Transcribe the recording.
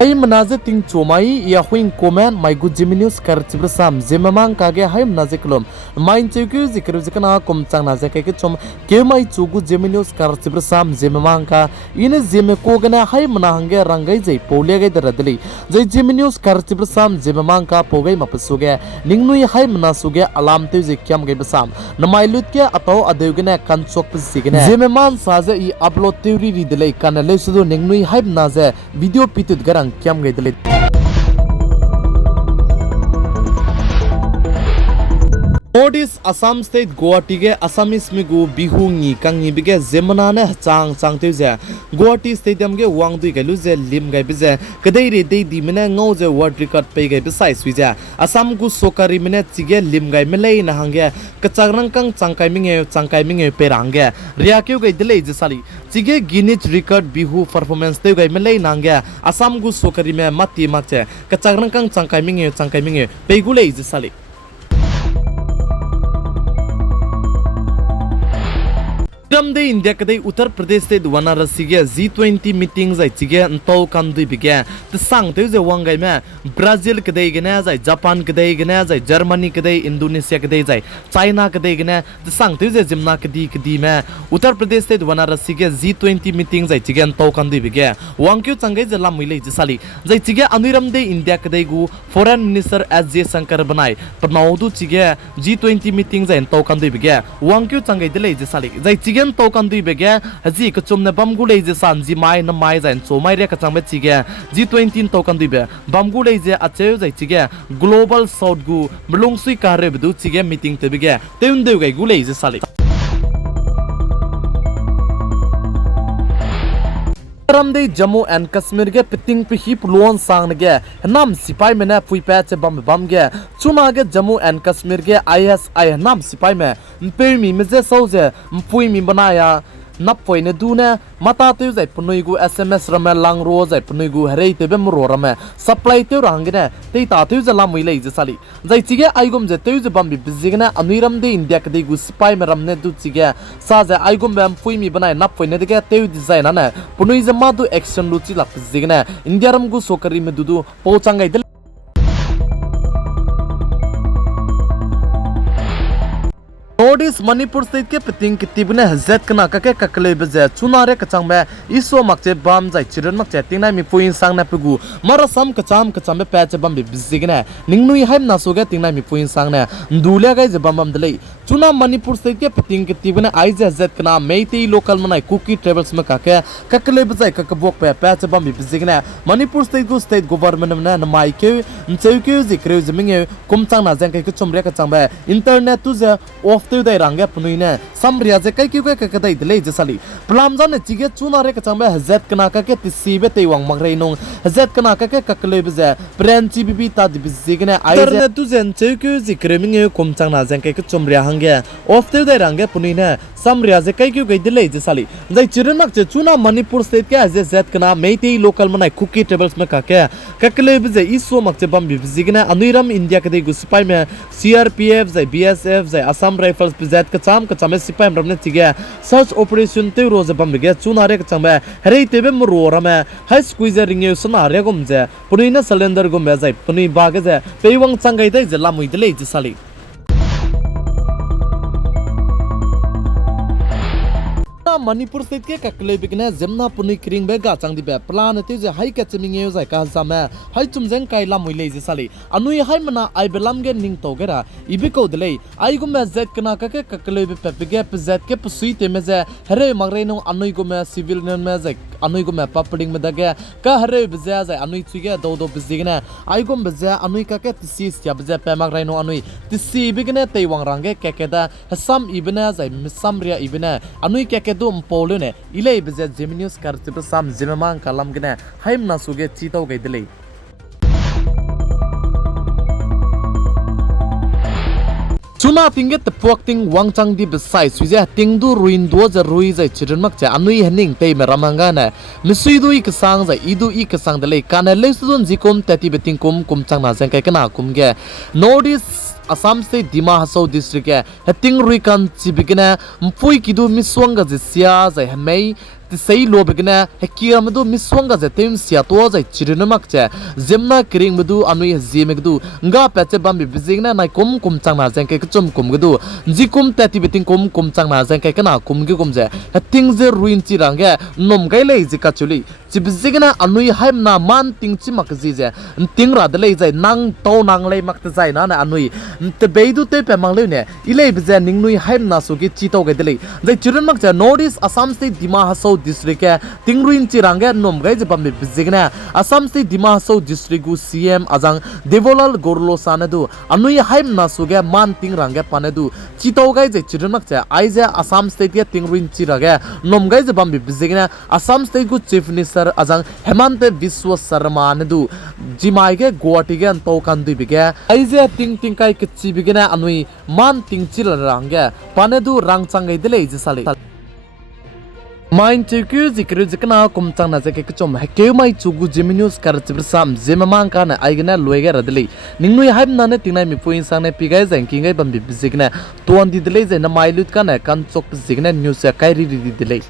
Ay manaze ting chomai ya huing comment my good Zeme news karchibra sam Zeme mang kage hay manaze klom main chekyu zikru zikana kom chang na zake ke chom ke mai chugu Zeme news karchibra sam Zeme mang ka ine Zeme ko gana hay mana hange rangai jai pole gai daradli jai Zeme news karchibra sam Zeme mang ka pogai mapsuge ningnui hay mana suge alam te zikyam gai basam namai lut ke ato adegene kan chok psigene Zeme man saje I upload theory ridlei kana le sudo ningnui hay naze video pitut garang Kiam gay dalit. Northeast Assam State Guwahati ge Assamese migu bihu ngi kangi bige Zemana ne chang te je Guwahati Stadium ge wangdui ga lu je lim gai bije kadai re dei di mene ngau je world record pe gai besai sui je Assam gu sokari mene chige lim gai melei na hangge kachangrang kang changkai minge pe rangge ria kyu gai delei je sali chige Guinness record bihu performance te gai melei nangge Assam gu sokari me mati makche kachangrang kang changkai minge pe gulei je sali Ramde India kadai Uttar Pradesh state Varanasi ge G20 meeting zai chige ntau kandui bige the sang te je wangai me Brazil kadai gena zai Japan kadai gena zai Germany kadai Indonesia kadai zai China kadai gena the sang te je jimna kadi me Uttar Pradesh state Varanasi ge G20 meeting zai chige ntau kandui bige wangkyu changai je lamile je sali zai chige Aniramde India kadai gu foreign minister S.J. Shankar banai pranaudu chige G20 meeting zai ntau kandui bige wangkyu changai dele je sali zai chige to kandui bege haji ka chumne bamgu leije sanji mai na mai zain chomai re ka changbe chige G20 to kandui be bamgu leije acheu jai chige global south gu mlungsui ka re bedu chige meeting te bege teunde gai gu leije sali Ramde Jammu and Kashmir ge piting pi hip luon sang ge nam sipai mena pui pa che bam ge chuma ge Jammu and Kashmir ge ISI nam sipai me pe mi je so je pui mi banaya nap foi ne du ne mata te zai punui gu SMS rame lang ro zai punui gu herei te bem ro rame supply te rang ne te ta te za lam ile je sali zai chige aigum je te je bam bi bizigna aniram de India ke de gu spy me ram ne du chige sa za aigum bam pui mi banai nap foi ne de ge te design na punui za ma du action lu chi lap bizigna India ram gu sokari me du pochang gai Northeast Manipur state ke piting kitibne hazet kana ka ke kakle beje chunare kachang me iso makche bam jai chiran makche tingna mi puin sang na pugu marasam kacham me pache bam bi bizigna ningnui haim na soge tingna mi puin sang na ndule gai je bam delei chuna Manipur state ke piting kitibne aize hazet kana meitei local manai cookie travels me ka ke kakle beje ka bok pe pache bam bi bizigna Manipur state government na mai ke ncheu zikre zminge kumchang na jang ke chumre kachang be internet tu je off te dai rangya punuine samria je kai kyu ka dai dele je sali plamjan ne chige chuna re ka changbe hazet kana ka ke tisibe te wang magrei nong hazet kana ka ke kakle bje prenchi bibi ta di bizigne ai internet tu jen chekyu zikreming kom chang na jang kai ke chumria hangya off te dai rangya punuine samria je kai kyu gai dele je sali dai chiremak je chuna Manipur state ke hazet kana meitei local manai cookie tables me ka ke kakle bje iso mak je bam bizigne anuiram India ke dei gu spy me CRPF zai BSF zai Assam Rifles bizet kacham sipai ramne chige search operation te roze bambige chunare kachame herei tebe mro rame high squeeze ringe sunare gomje punina cylinder gombe jai puni bage je peiwang changai dai je lamui dele je sali Manipur state ke kakle bigna zemna puni kring be ga changdi be plan te je hai ka chiming jai ka jame hai chumjeng kai lamui le je sali anui hai mana ai belam ge ning to gera ibi ko dele ai gum me zet kana ka ke kakle be pe ge zet ke pusui te me je here magre no anui gum me civil me je anui gum me papading me dage ka here be je anui chige do bizigna ai gum be je anui ka ke tisi sia be je pe magre no anui tisi bigne te wang range ke ke da sam ibna jai samria ibna anui ke ke Polune ilei beze Zeme news kartib sam Zeme mang kalam gene haim na suge chitau gai delei Chuna tinget puak ting wangchang di besai suja ting du ruin do za rui zai chiren mak cha anui hening tei me ramanga na misui du ik sang zai idu ik sang delei kana le sudun jikom tati beting kum chang na jang kai kana kum ge Northeast Assam state Dima Hasau district ke heting ruikan chibigena mpui kidu miswanga je sia zai hamei sei lo begna hekia madu miswanga je tem sia to jai chirin mak che zemna kring madu anui zeme gdu nga pache bam bizingna nai kum changna jeng ke chum kum gdu jikum tati beting kum changna jeng ke kana kum ge kum je ting je ruin chi rangge nom gai lei ji ka chuli chibzigna anui haimna man ting chi mak ji je ting ra de lei jai nang to nang lei mak te jai na na anui te beidu te pe mang le ne ilei bje ning nui haimna su ge chi to ge de lei jai chirin mak je notice Assam state Dima Hasau district ke ting ruin chi rangge nom gai je bam bizigna Assam state Dima Hasau district gu CM ajang devolal gorlo sanadu anui haimna su ge man ting rangge panedu chi to gai je chirin mak je ai je Assam state ke ting ruin chi rage nom gai je bam bizigna Assam state gu chief minister ajang Hemante Biswa Sarma nedu jimai ge Guwahati ge to kan du bige ai je ting kai ke chi bigena anui man ting chi rangge panedu rang changai dele je sale main chekyu zikru zikna kumchang na zeke kchom hake mai chugu Zeme news kar chibrsam Zeme mang kana aigna loege radli ningnui haim na ne tingnai mi puin sang ne pigai jang kingai bam bi bizigna to andi dele je na mailut kana kan chok bizigna news ya kairi ri dele